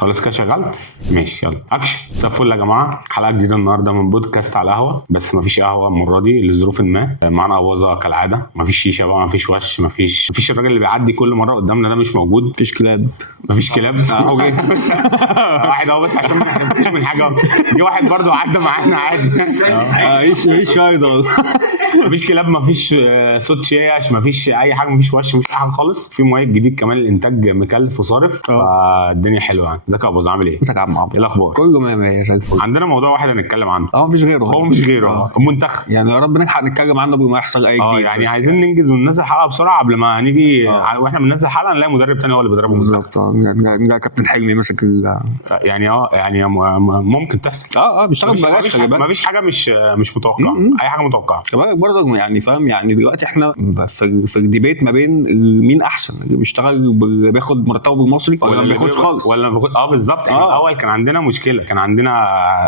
خلاص كده شغال. ماشي يلا اكشن. سفول يا جماعه، حلقه جديده النهارده من بودكاست على القهوه، بس مفيش قهوه المره دي لظروف ما. معانا عوضه كالعاده، مفيش شيشه بقى، مفيش وش، مفيش الراجل اللي بيعدي كل مره قدامنا ده مش موجود. مفيش كلاب اهو جه واحد اهو، بس عشان ما نحرمش من حاجه. جه واحد برده عدى معانا عادي. ايش فايده. مفيش كلاب، مفيش صوت شيش، مفيش اي حاجه، مفيش وش، مفيش حاجه خالص. في مايك جديد كمان، الانتاج مكلف وصارف، فالدنيا حلوه يعني. ازيك يا ابو زعامل ايه؟ مسك عم عبد ايه الاخبار؟ كله مية زي الفل. عندنا موضوع واحد هنتكلم عنه، مفيش غيره. هو مش غيره المنتخب. يعني يا رب نلحق نتكلم عنه قبل ما يحصل اي جديد. يعني عايزين ننجز وننزل حلقه بسرعه قبل ما نيجي. واحنا بننزل حلقه نلاقي مدرب تاني هو اللي بيضربه بالظبط. نلاقي كابتن حلمي مسك يعني ممكن تحصل. بيشتغل ببلاش. مفيش حاجه مش متوقعه. اي حاجه متوقعه. كمان برضه يعني فاهم. يعني دلوقتي احنا في الديبيت ما بين مين احسن، اللي بيشتغل بياخد مرتبه بالمصري ولا ما بياخدش خالص، ولا بياخد. بالظبط. الاول كان عندنا مشكله، كان عندنا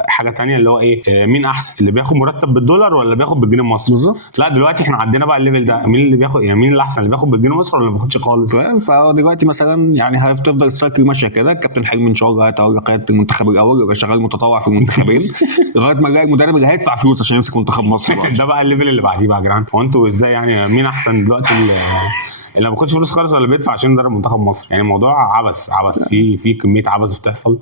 حاجه تانية اللي هو ايه، مين احسن، اللي بياخد مرتب بالدولار ولا بياخد بالجنيه المصري. بالظبط. لا دلوقتي احنا عندنا بقى الليفل ده، مين اللي بياخد، يعني مين اللي احسن، اللي بياخد بالجنيه المصري ولا ما بياخدش خالص. فدلوقتي مثلا يعني هتفضل السايكل ماشيه كده. الكابتن حلمي ان شاء الله هيتولى قياده المنتخب الاول، يبقى شغال متطوع في المنتخبين لغايه ما يلاقي المدرب اللي هيدفع فلوس عشان يمسك منتخب مصر. ده بقى الليفل اللي بعديه بقى يا جدعان. هو انتوا ازاي يعني، مين احسن دلوقتي، اللي ما بياخدش فلوس خالص ولا بيدفع عشان يدرب منتخب مصر؟ يعني الموضوع عبث في كميه عبث بتحصل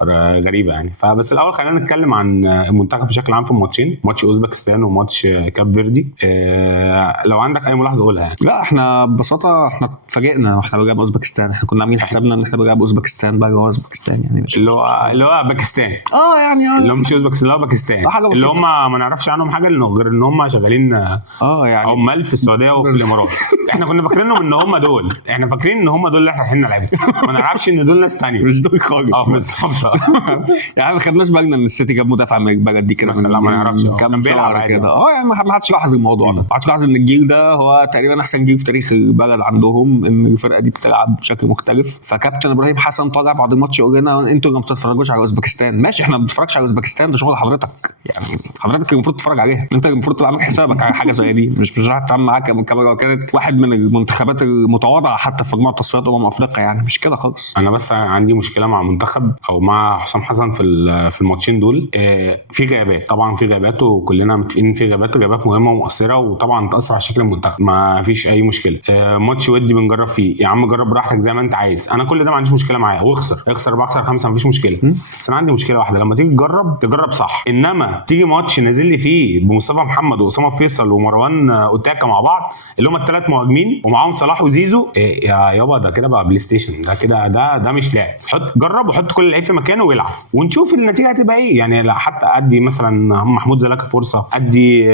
غريبه يعني. فبس الاول خلينا نتكلم عن المنتخب بشكل عام في الماتشين، ماتش اوزبكستان وماتش كاب فيردي. لو عندك اي ملاحظه قولها يعني. لا احنا ببساطه احنا اتفاجئنا واحنا بنلعب اوزبكستان. احنا كنا عاملين حسابنا ان احنا بنلعب اوزبكستان بقى، اوزبكستان يعني مش اللي هو باكستان. يعني اللي هو مش اوزبكستان، اللي هو باكستان، اللي هم ما نعرفش عنهم حاجه غير ان هم شغالين يعني عمال في السعوديه وفي الامارات. احنا كنا فاكرينهم ان هم دول، احنا فاكرين ان هم دول اللي احنا رايحين نلعبهم، ما نعرفش ان دول ناس ثانيه، مش دول خالص. بالظبط. يعني ما خدناش بالنا ان السيتي جاب مدافع من البلد دي كده. لا ما نعرفش، كان بيلعب كده. يعني ما حدش لاحظ الموضوع ده. ما حدش لاحظ ان الجيل ده هو تقريبا احسن جيل في تاريخ البلد عندهم، ان الفرقه دي بتلعب بشكل مختلف. فكابتن ابراهيم حسن طالع بعد الماتش يقول لنا انتوا اللي ما بتتفرجوش على اوزبكستان. ماشي، احنا ما بنتفرجش على اوزبكستان، ده شغل حضرتك. يعني حضرتك اللي المفروض تتفرج عليها، انت اللي المفروض تبقى عامل حسابك على حاجه زي دي. مش هتعمل معاك الكاميرا. كانت واحد من المنتخبات المتواضعه حتى في مجموعه تصفيات افريقيا، يعني مش كده خالص. انا بس عندي مشكله مع منتخب او مع حسام حسن في الماتشين دول. في غيابات، طبعا في غيابات، وكلنا متفقين في غيابات مهمه ومؤثره، وطبعا تاثر على شكل المنتخب، ما فيش اي مشكله. ماتش ودي بنجرب فيه، يا عم جرب براحتك زي ما انت عايز، انا كل ده ما عنديش مشكله معاه. اخسر بخسر 5 ما فيش مشكله. بس انا عندي مشكله واحده، لما تيجي تجرب صح. انما تيجي ماتش نازل لي فيه بمصطفى محمد واسامه فيصل ومروان اوتاكا مع بعض، اللي هم الثلاث مهاجمين ومعاهم صلاح وزيزو، يا يابا ده كده بقى بلاي ستيشن، ده كده ده مش لعب. جرب وحط كل اللعيب في مكانه ويلعب ونشوف النتيجه هتبقى ايه. يعني حتى ادي مثلا محمود زلاكا فرصه، ادي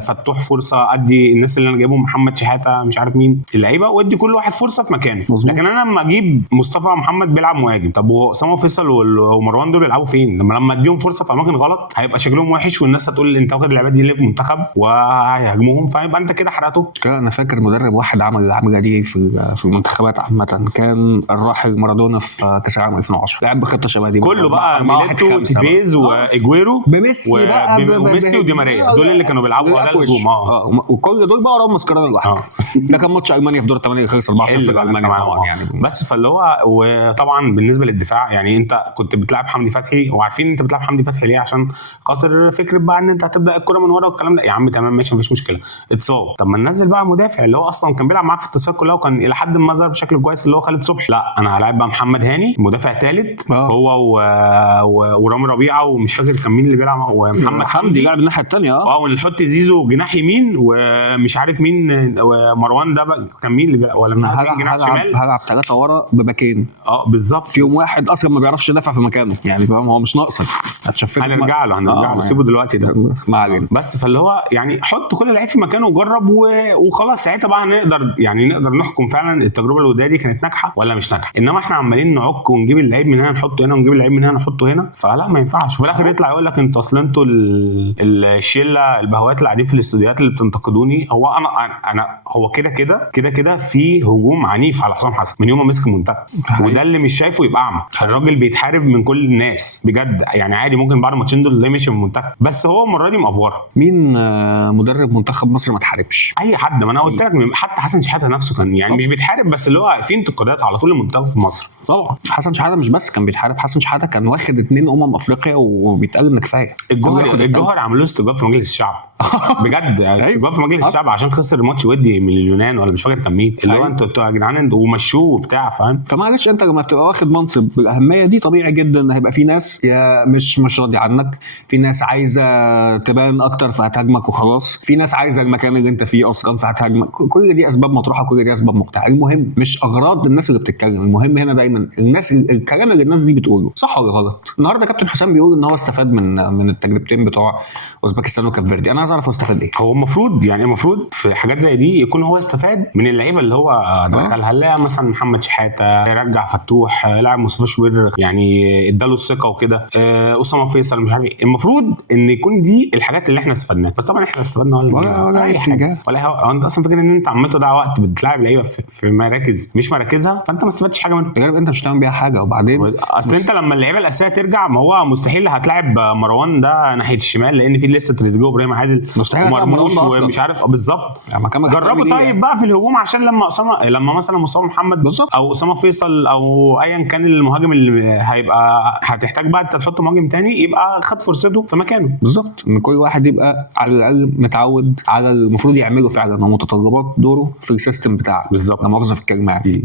فتوح فرصه، ادي الناس اللي انا جايبهم محمد شحاته مش عارف مين اللعيبه، وادي كل واحد فرصه في مكانه. لكن انا لما اجيب مصطفى محمد بيلعب مهاجم، طب واسامه فيصل ومروان دول بيلعبوا فين؟ لما اديهم فرصه في اماكن غلط هيبقى شكلهم وحش، والناس هتقول انت واخد اللعيبه دي ليه في منتخب وهيهاجموهم، فيبقى انت كده حرقته. انا فاكر مدرب واحد عمل العمليه دي في المنتخبات عامه، كان الراحل مارادونا في كاس العالم 2010. لعب بخطه شبه دي كله بقى، ميليتو تيفيز وايجويرو بميسي بقى، وميسي ودي ماريا، دول اللي كانوا بيلعبوا على الهجوم. وكل دول بقى وراهم مسكره لوحده. ده كان ماتش المانيا في دور الثمانيه اللي خلص 4-0 في المانيا طبعا يعني. بس فاللي هو، وطبعا بالنسبه للدفاع، يعني انت كنت بتلعب حمدي فتحي، وعارفين انت بتلعب حمدي فتحي ليه؟ عشان خاطر فكره بقى ان انت هتبدا الكره من ورا والكلام ده. يا عم تمام ماشي مفيش مشكله، اتصاب. طب ما ننزل بقى مدافع اللي هو اصلا كان بيلعب معاك في التصفيات كلها وكان الى حد ما ظهر بشكل كويس، اللي هو خالد صبحي. لا انا هلاعب بقى محمد هاني مدافع ثالث، هو ورامي ربيعه، ومش فاكر كان مين اللي بيلعب، ومحمد حمدي لعب الناحيه الثانيه. ونحط زيزو جناح يمين، ومش عارف مين، ومروان ده بقى كان مين اللي بيلعب، ولا جناح شمال. هلعب 3 ورا بباكين. بالظبط. فيهم واحد اصلا ما بيعرفش يدافع في مكانه، يعني فاهم، هو مش ناقصك. هنرجع له سيبه دلوقتي ده ما علينا. بس فاللي هو يعني حط كل اللعيب في مكانه وجرب وخلاص. ساعتها بقى نقدر نحكم فعلا التجربه الوديه دي كانت ناجحه ولا مش ناجحه. انما احنا عمالين نعك ونجيب اللعيب من هنا نحطه هنا، ونجيب اللعيب من هنا نحطه هنا، فلا ما ينفعش. وفي الاخر يطلع يقول لك انتوا اصلا انتوا الشله البهوات اللي قاعدين في الاستوديوهات اللي بتنتقدوني. هو انا هو كده في هجوم عنيف على حسام حسن من يوم ما مسك المنتخب، وده اللي مش شايفه يبقى اعمى. الراجل بيتحارب من كل الناس بجد يعني. عادي ممكن بعد الماتشين دول اللي مشي من المنتخب، بس هو المره دي مأفوره. مين مدرب منتخب مصر ما تحاربش؟ اي حد. ما انا قلت لك، حتى حسن شحاته نفسه اصلا يعني مش بيتحارب بس اللي هو في انتقادات على طول المنتخب في مصر. طبعا حسن شحاته مش بس كان بيتحارب، حسن شحاته كان واخد 2 افريقيا وبيتقال ان كفايه. الجوهر عملوا له استجواب في مجلس الشعب بجد استجواب في مجلس الشعب عشان خسر ماتش ودي من اليونان ولا مش فاكر كان مين، اللي هو انتوا يا جدعان ومشوه وبتاع فاهم. فمعلش انت لما بتبقى واخد منصب بالاهميه دي طبيعي جدا ان هيبقى في ناس يا مش راضي عنك، في ناس عايزه تبان اكتر فهتهاجمك وخلاص، في ناس عايزه المكان اللي انت فيه اصلا فهتهاجمك. كل دي اسباب مطروحه، كل دي اسباب مقطعه. المهم مش اغراض الناس اللي بتتكلم، المهم هنا دايما الناس الكلام اللي الناس دي بتقوله صح ولا غلط. النهارده كابتن حسام بيقول ان هو استفاد من التجربتين بتوع اوزبكستان وكاب فيردي. انا عايز اعرف هو استفاد ايه. هو المفروض في حاجات زي دي يكون هو استفاد من اللعيبه اللي هو دخلها. لا مثلا محمد شحاته رجع فتوح، لاعب مصطفى شوبير يعني اداله الثقه وكده، اسامه فيصل مش عارف ايه. المفروض ان يكون دي الحاجات اللي احنا استفدناها، بس طبعا احنا استفدنا ولا اي حاجه ولا انت اصلا فاكر ان انت عمال تضيع وقت بتلعب لعيبه في مراكز مش مراكزها، فانت ما استفدتش حاجه منها. تجربه انت مش هتعمل بيها حاجه. وبعدين اصل انت لما اللعيبه الاساسيه ترجع ما هو مستحيل هتلاعب مروان ده ناحيه الشمال لان في لسه تريزيجيه وابراهيم عادل ومرموش ومش عارف بالظبط. يعني جربوا طيب بقى في الهجوم عشان لما مثلا مصطفى محمد بالظبط او اسامه فيصل او ايا كان المهاجم اللي هيبقى هتحتاج بقى انت تحط مهاجم تاني يبقى خد فرصته في مكانه. بالظبط ان كل واحد يبقى على الاقل متعود على المفروض يعمله فعلا ومتطلبات دوره في السيستم بتاعك. بالظبط. لا مؤاخذه في الكلمه يعني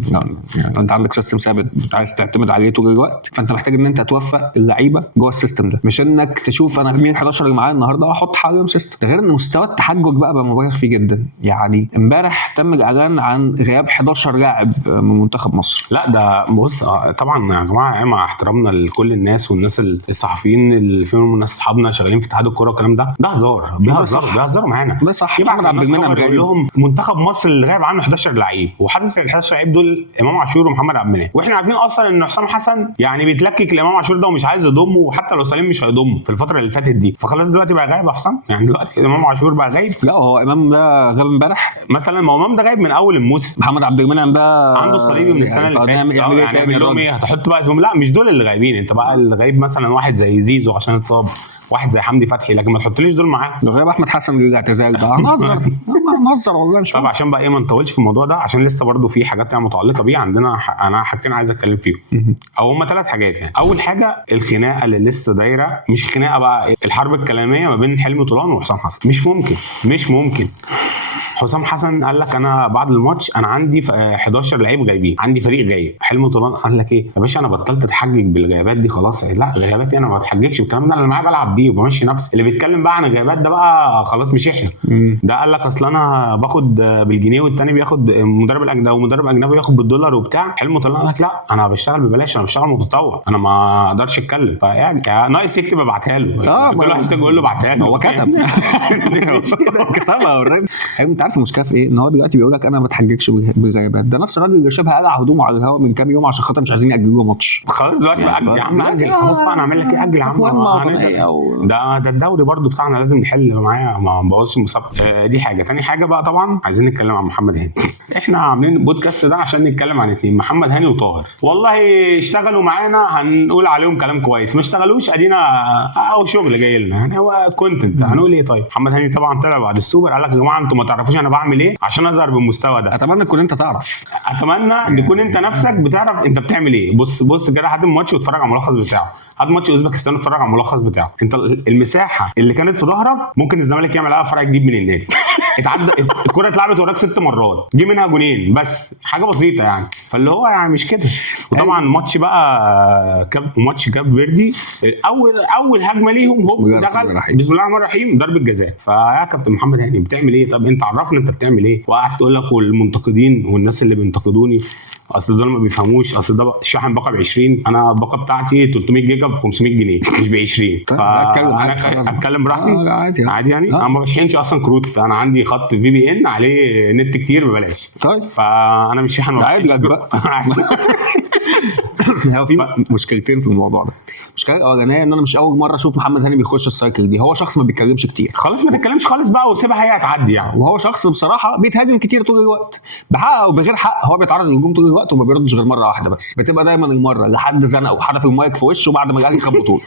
انت عندك سيستم ثابت عايز تعتمد عليه طول الوقت، فانت محتاج ان انت توفق اللعيبه جوه السيستم ده، مش انك تشوف انا مين 11 اللي معايا النهارده واحط حالهم سيستم. ده غير ان مستوى التحجج بقى مبالغ فيه جدا. يعني امبارح تم الاعلان عن غياب 11 لاعب من منتخب مصر. لا ده بص طبعا يا جماعه مع احترامنا لكل الناس والناس الصحفيين اللي فيهم الناس اصحابنا شغالين في اتحاد الكوره والكلام ده هزار بيهزروا معانا. ده صح. محمد عبد المنعم بيقول لهم منتخب مصر اللي غايب عنه 11 لعيب، وحدث ال 11 لعيب دول امام عاشور ومحمد عبد المنعم، واحنا عارفين اصلا ان حسام حسن يعني بيتلكك لامام عاشور ده ومش عايز يضمه، وحتى لو سليم مش هيضمه في الفتره اللي فاتت دي، فخلاص دلوقتي بقى غايب حسام. يعني دلوقتي امام عاشور بقى غايب. لا هو امام ده غاب امبارح مثلا، ما امام ده غايب من اول الموسم. محمد عبد المنعم ده عنده صليبي من السنه اللي فاتت. يعني لهم ايه هتحط بقى اسمهم؟ لا مش دول اللي غايبين، انت بقى اللي غايب مثلا واحد زي زيزو عشان اتصاب، واحد زي حمدي فتحي، لكن ما تحطليش دول معاه. ده غير احمد حسن للاعتزال ده هنهزر والله مش. طب عشان بقى ايه ما نطولش في الموضوع ده عشان لسه برضو في حاجات يعني متعلقه بيه عندنا. انا حاجتين عايز اتكلم فيهم او هم 3 حاجات يعني. اول حاجه الخناقه اللي لسه دايره، مش خناقه بقى، الحرب الكلاميه ما بين حلمي طولان وحسام حسن. مش ممكن حسام حسن قال لك انا بعد الماتش انا عندي 11 لعيب غايبين، عندي فريق غايب. حلمي طولان قال لك ايه يا باشا انا بطلت اتحجج بالغيابات دي خلاص. لا غيابات انا ما بتحججش بالكلام ده، انا معايا بلعب بيه وبمشي نفسي. اللي بيتكلم بقى عن الغيابات ده بقى خلاص مش احنا. ده قال لك اصل انا باخد بالجنيه والتاني بياخد مدرب الاجنبي ومدرب اجنبي بياخد بالدولار وبتاع. حلمي طولان قال لك لا انا بشتغل ببلاش، انا بشتغل متطوع، انا ما اقدرش اتكلم. فيعني ناقص يكتب ابعتها له. كل واحد يقول له ابعتها له. هو كتب كتبها اوريدي. انت عارف المشكله في ايه؟ ان هو دلوقتي بيقول لك انا ما بتحججش بالغيابات. ده نفس الراجل اللي شبه قلع هدومه على الهواء من كام يوم عشان خاطر مش عايزين ياجلوا ماتش. خلاص دلوقتي بقى يا عم اجل خلاص بقى نعمل لك ايه؟ اجل يا عم. ده الدوري برضو بتاعنا لازم نحل معاه ما نبوظش المسابقه. دي حاجه. تاني حاجه بقى طبعا عايزين نتكلم عن محمد هاني. احنا عاملين البودكاست ده عشان نتكلم عن 2 محمد هاني وطاهر. والله اشتغلوا معانا هنقول عليهم كلام كويس، ما اشتغلوش ادينا او شغل جاي لنا يعني هو كونتنت. هنقول ايه طيب؟ محمد هاني طبعا طلع بعد السوبر قال لك يا جماعه انتوا ما تعرفوش انا بعمل ايه عشان اظهر بالمستوى ده. اتمنى تكون انت تعرف، اتمنى تكون انت نفسك بتعرف انت بتعمل ايه. بص كده هات الماتش واتفرج على الملخص بتاعه، هات ماتش اوزبكستان واتفرج على الملخص بتاعه. انت المساحه اللي كانت في ظهرك ممكن الزمالك يعمل عليها فرع جديد من النادي. اتعدى الكره اتلعبت وراك 6 مرات جه منها جونين بس، حاجه بسيطه يعني. فاللي هو يعني مش كده. وطبعا ماتش بقى ماتش كاب فيردي اول هجمه ليهم هو دخل بسم الله الرحمن الرحيم ضربه جزاء. فيا كابتن محمد هاني بتعمل ايه؟ طب انت عرفنا انت بتعمل ايه. وقعدت تقول لك والمنتقدين والناس اللي بينتقدوني اصل دول ما بيفهموش، اصل ده الشاحن باقه ب 20، انا الباقه بتاعتي 300 جيجا ب 500 جنيه مش ب 20. اتكلم براحتي عادي يعني. انا ما بشحنش اصلا كروت، انا عندي خط في بي ان عليه نت كتير ببلاش. طيب فانا مش شاحن عادي بقى. هو في مشكلتين في الموضوع ده. المشكله الاولانيه ان انا مش اول مره اشوف محمد هاني بيخش السايكل دي. هو شخص ما بيتكلمش كتير، خلاص ما تتكلمش خالص بقى وسيبها هي هتعدي يعني. وهو شخص بصراحه بيتهاجم كتير طول الوقت بحق او بغير حق. هو بيتعرض للهجوم طول الوقت وما بيردش غير مره واحده بس، بتبقى دايما المره لحد زنقه وحدف المايك في وشه بعد ما الاهلي خد بطوله.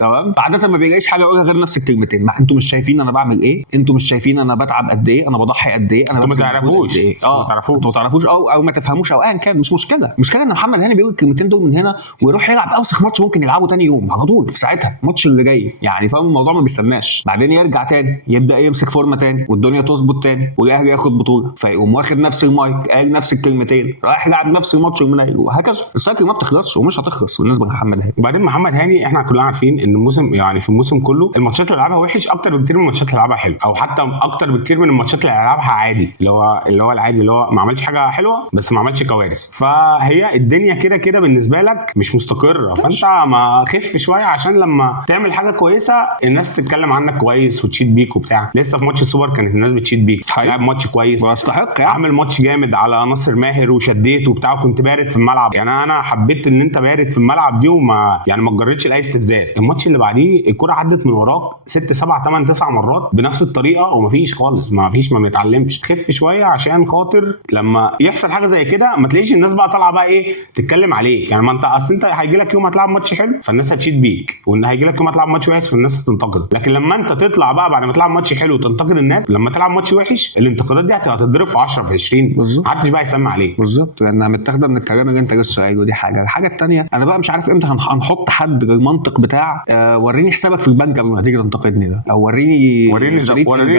تمام. عاده ما بيلاقيش حاجه يقولها غير نفس الكلمتين. ما انتوا مش شايفين انا بعمل ايه، انتوا مش شايفين انا بتعب قد ايه، انا بضحي قد ايه، انا ما تعرفوش انتوا ما تعرفوش او ما تفهموش او ايا كان. مش مشكله ان محمد هاني بيقول الكلمتين دول من هنا ويروح يلعب اوسخ ماتش ممكن يلعبه تاني يوم على طول في ساعتها الماتش اللي جاي يعني، فاهم الموضوع ما بيستناش. بعدين يرجع تاني يبدا يمسك فورمه تاني والدنيا تظبط تاني والاهلي ياخد بطوله فيقوم واخد نفس المايك قال نفس الكلمتين رايح يلعب نفس الماتش المناهي وهكذا. السايكل ما بتخلصش ومش هتخلص بالنسبه لمحمد هاني. وبعدين محمد هاني احنا كلنا عارفين ان الموسم يعني في الموسم كله الماتشات اللي لعبها وحش اكتر بكتير من الماتشات اللي لعبها حلو، او حتى اكتر بكتير من الماتشات اللي لعبها عادي، اللي هو العادي اللي هو ما عملش حاجه حلوه بس ما عملش كوارث. فهي الدنيا كده بالنسبه لك مش مستقره، فانت ما خف شويه عشان لما تعمل حاجه كويسه الناس تتكلم عنك كويس وتشيد بيك وبتاع. لسه في ماتش السوبر كانت الناس بتشيد بيك، لعب ماتش كويس واستحق يعني. عامل ماتش جامد على ناصر ماهر وشديت وبتاع وكنت بارد في الملعب. يعني انا حبيت ان انت بارد في الملعب دي وما يعني ما تجريتش لاي استفزاز. الماتش اللي بعديه الكره عدت من وراك 6 7 8 9 مرات بنفس الطريقه ومفيش خالص، ما بنتعلمش. خف شويه عشان خاطر لما يحصل حاجه زي كده ما تلاقيش الناس بقى طالعه بقى ايه تتكلم عليك. يعني ما انت اصل انت هيجي لك يوم هتلعب ماتش حلو فالناس هتشيد بيك، وان هيجي لك يوم هتلعب ماتش وحش فالناس هتنتقد. لكن لما انت تطلع بقى بعد ما تلعب ماتش حلو وتنتقد الناس، لما تلعب ماتش وحش الانتقادات دي هتتضرب في 10 في 20 محدش بقى يسمع عليك. بالظبط لانها متاخده من الكلام اللي انت لسه قايله. دي الحاجه الثانيه انا بقى مش عارف امتى هنحط حد للمنطق بتاع وريني حسابك في البنك قبل ما تيجي تنتقدني ده، او وريني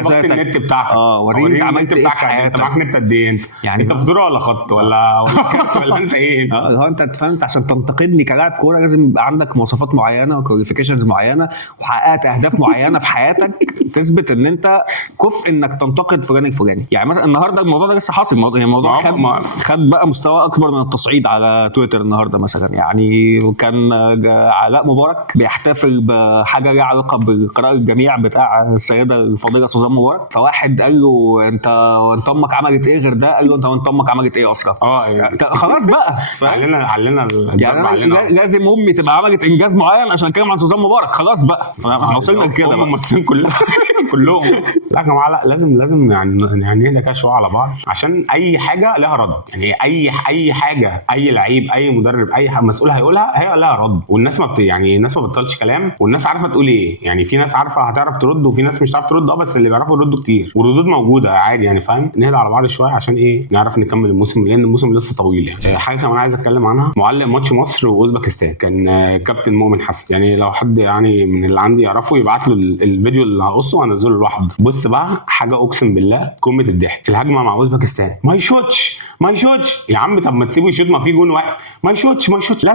ضغط النت بتاعك، وريني انت عملت ايه في حياتك، انت معاك نت قد ايه، يعني انت فاتوره ولا خط ولا كارت ولا انت ايه؟ هو انت اتفهمت عشان تنتقدني كلاعب كوره لازم يبقى عندك مواصفات معينه وكواليفيكيشنز معينه وحققت اهداف معينه في حياتك تثبت ان انت كفء انك تنتقد فلان الفلاني. يعني مثلا النهارده الموضوع ده لسه حاصل، الموضوع خد بقى مستوى اكبر من التصعيد على تويتر النهارده مثلا. يعني وكان علاء مبارك بيحتفل بحاجه ليها علاقه بقرار الجميع بتاع السيده الفاضله سوزان مبارك، فواحد قال له انت امك عملت ايه غير ده، قال له انت امك عملت ايه اصلا. يعني خلاص بقى علينا يعني لازم امي تبقى عملت انجاز معين عشان اتكلم عن سوزان مبارك. خلاص بقى احنا وصلنا لكده بقى الممثلين كلهم لا يا جماعه لازم يعني نهدى كده شويه على بعض عشان اي حاجه لها رد. يعني اي حاجه اي لعيب اي مدرب اي مسؤول هيقولها هي لها رد، والناس يعني الناس ما بتطلش كلام والناس عارفه تقول ايه. يعني في ناس عارفه هتعرف ترد وفي ناس مش هتعرف ترد، بس اللي بيعرفوا يردوا كتير والردود موجوده عادي يعني فاهم. نهدى على بعض شويه عشان ايه نعرف نكمل الموسم لان الموسم لسه طويل. يعني حاجه كمان عايز اتكلم عنها، معلق ماتش مصر واوزبكستان كان كابتن مؤمن حسن. يعني لو حد يعني من اللي عندي يعرفه يبعت له الفيديو اللي هقصه وانزله لوحده. بص بقى حاجه اقسم بالله قمه الضحك. الهجمه مع اوزبكستان ما يشوتش يا عم، طب ما تسيبه يشوت ما في جون واقف. ما يشوتش لا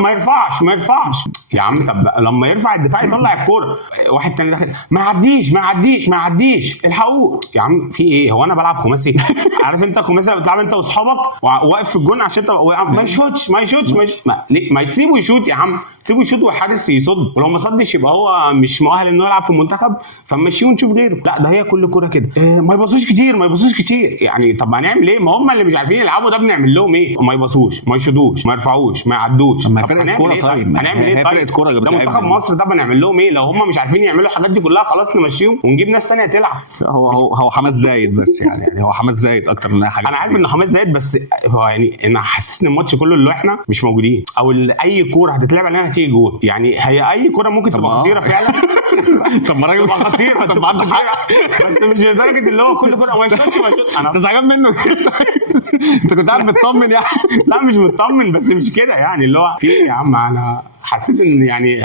ما يرفعش يا عم. طب لما يرفع الدفاع يطلع الكوره، واحد تاني داخل ما يعديش الحقوق يا عم. في ايه هو انا بلعب خماسي؟ عارف انت خماسي بتلعب انت واصحابك واقف في الجون عشان ما يشوتش ما يسيبه يشوت يا عم، سيبه يشوت والحارس يصد، ولو ما صدش يبقى هو مش مؤهل انه يلعب في المنتخب فمشيه ونشوف غيره. لا ده هي كل كوره كده ما يبصوش كتير يعني. طب هنعمل ايه؟ ما هم اللي مش عارفين يلعبوا ده بنعمل لهم ايه؟ ما يبصوش ما يشدوش ما يرفعوش ما يعدوش. ما فرقه كوره طيب هنعمل ايه؟ فرقه كوره ده منتخب مصر ده بنعمل لهم ايه؟ لو هم مش عارفين يعملوا الحاجات دي كلها خلاص نمشيهم ونجيب ناس ثانيه تلعب. هو حماس زايد بس يعني هو حماس زايد اكتر من اي حاجه. انا عارف ان حماس زايد بس هو يعني انا حاسس ان الماتش كله اللي احنا مش موجودين او اي كوره هتتلعب علينا هتيجي جول. يعني هي اي كوره ممكن تبقى خطيره فعلا. طب ما راجل خطيره طب عنده خطيره بس مش لدرجه اللي هو كل كوره ما يشوتش انا زعلان منه. انت كنت قاعد مطمن يعني؟ لا مش مطمن بس مش كده يعني اللي هو في يا عم. انا حسيت ان يعني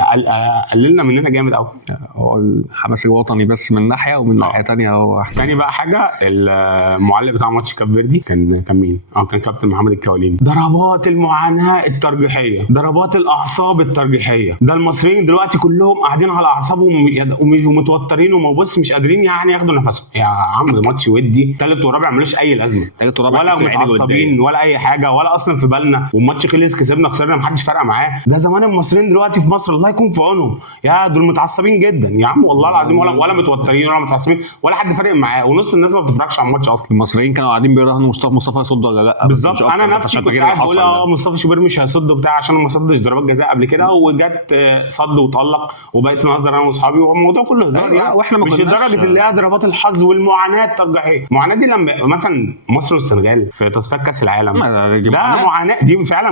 قللنا مننا جامد قوي. هو الحماس الوطني بس من ناحيه ومن ناحيه ثانيه. هو ثاني بقى حاجه المعلق بتاع ماتش كاب فيردي كان مين؟ كان كابتن محمد الكواليني. ضربات المعاناه الترجيحيه، ضربات الاعصاب الترجيحيه. ده المصريين دلوقتي كلهم قاعدين على اعصابهم ومتوترين ومبص مش قادرين يعني ياخدوا نفسهم. يا عم ماتش ودي ثالث ورابع ملوش اي لازمه، ولا متعصبين ولا اي حاجه ولا اصلا في بالنا. والماتش خلص كسبنا خسرنا محدش فارقه معاه. ده زمان المصريين دلوقتي في مصر الله يكون في عونهم. يا دول متعصبين جدا يا عم والله العظيم، ولا متوترين ولا متعصبين ولا حد فارق معاه، ونص الناس ما بتتفرجش على الماتش اصلا. المصريين كانوا قاعدين بيراهنوا مصطفى يصد ولا لا. بالظبط انا نفسي كنت قاعد بقول مصطفى شوبير مش هيصد بتاع عشان ما صدش ضربات جزاء قبل كده وجت صد وطلق وبقيت نهزر انا واصحابي والموضوع كله هزار يعني. واحنا مش لدرجه اللي هي ضربات الحظ والمعاناه الترجيحيه. المعاناه دي لما مثلا مصر والسنغال في تصفيات كاس العالم. دي معاناه، دي فعلا معاناه، دي فعلا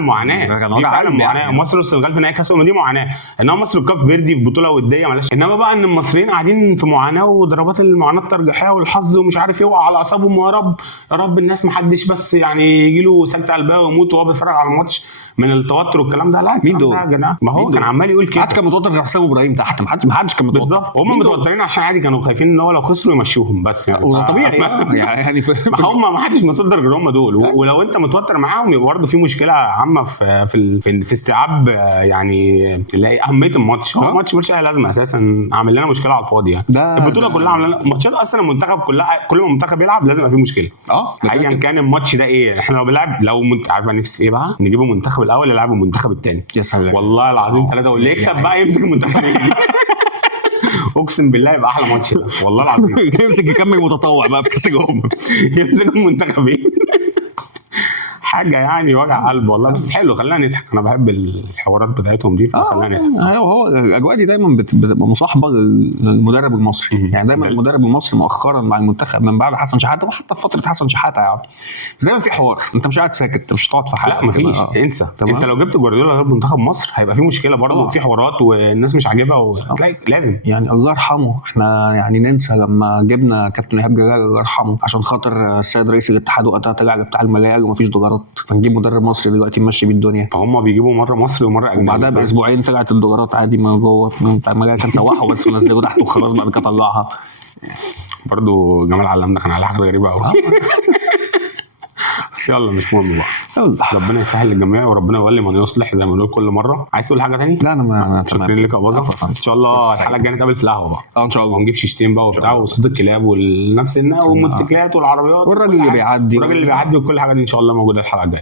معاناه يعني. مصر والسنغال في نهائي كاس دي معاناه. انما مصر وكاف فيردي في بطوله وديه معلش. انما بقى ان المصريين قاعدين في معاناه وضربات المعاناه الترجيحيه والحظ ومش عارف ايه وعلى اعصابهم، يا رب يا رب الناس ما حدش بس يعني يجي له سكته قلبيه ويموت وهو بيتفرج على الماتش من التوتر والكلام ده. لا مين دول؟ ما هو كان عمال يقول كده. ما حدش كان متوتر غير حسام ابراهيم تحت، ما حدش كان متوتر بالظبط. هم متوترين عشان عادي كانوا خايفين ان هو لو خسروا يمشوهم بس يعني. وده طبيعي يعني ما هم ما حدش متوتر غير هم دول. ولو انت متوتر معاهم يبقى برضه في مشكله عامه في استيعاب يعني اللي هي اهميه الماتش. هو الماتش مش لازم اساسا عامل لنا مشكله على الفاضي يعني. البطوله كلها عامله لنا ماتشات اصلا. المنتخب كلها كل ما المنتخب يلعب لازم يبقى فيه مشكله. ايا كان الماتش ده ايه. احنا لو بنلعب لو عارفه نفسي ايه بقى نجيبوا المنتخب الاول يلعبوا المنتخب الثاني. يا سلام والله العظيم 3 واللي يكسب بقى يمسك المنتخب. اقسم بالله يبقى احلى ماتش ده والله العظيم. يمسك يكمل متطوع بقى في كاس الامم. يمسك المنتخبين. حاجه يعني وجع قلب والله. بس حلو خلينا نضحك. انا بحب الحوارات بتاعتهم دي فخلينا نضحك. هو الاجواء دي دايما بتبقى مصاحبه للمدرب المصري. يعني دايما المدرب المصري مؤخرا مع المنتخب من بعد حسن شحاته وحتى في فتره حسن شحاته يعني دايما في حوار. انت مش قاعد ساكت، انت مش هتقعد في حالك. لا مفيش انسى. انت لو جبت جوارديولا غير منتخب مصر هيبقى في مشكله برضه وفي حوارات والناس مش عاجبها وهتلاقي لازم يعني الله يرحمه. احنا يعني ننسى لما جبنا كابتن ايهاب جلال الله يرحمه عشان خاطر السيد رئيس الاتحاد وقتها طلع بتاع الملايين ومفيش دولارات، فنجيب مدرب مصري دلوقتي ماشي بالدنيا. فهم بيجيبوا مره مصري ومره اجنبي وبعدها باسبوعين طلعت الدولارات عادي ما جوه بتاع الملايين كان سواحه بس ونزلوا تحت وخلاص بعد كده طلعها. برضو جمال علام ده كان عليه حاجه غريبه قوي. بس يلا مش مهم بقى. ربنا يسهل للجميع وربنا يولي من يصلح زي ما بنقول كل مره. عايز تقول حاجه ثاني؟ لا انا شكرا لك يا اباظه. ان شاء الله الحلقه الجايه نتقابل في القهوه بقى. ان شاء الله ونجيب شيشتين بقى وبتاع وصوت الكلاب والنفس والموتوسيكلات والعربيات والراجل اللي بيعدي وكل حاجه دي ان شاء الله موجوده الحلقه الجايه.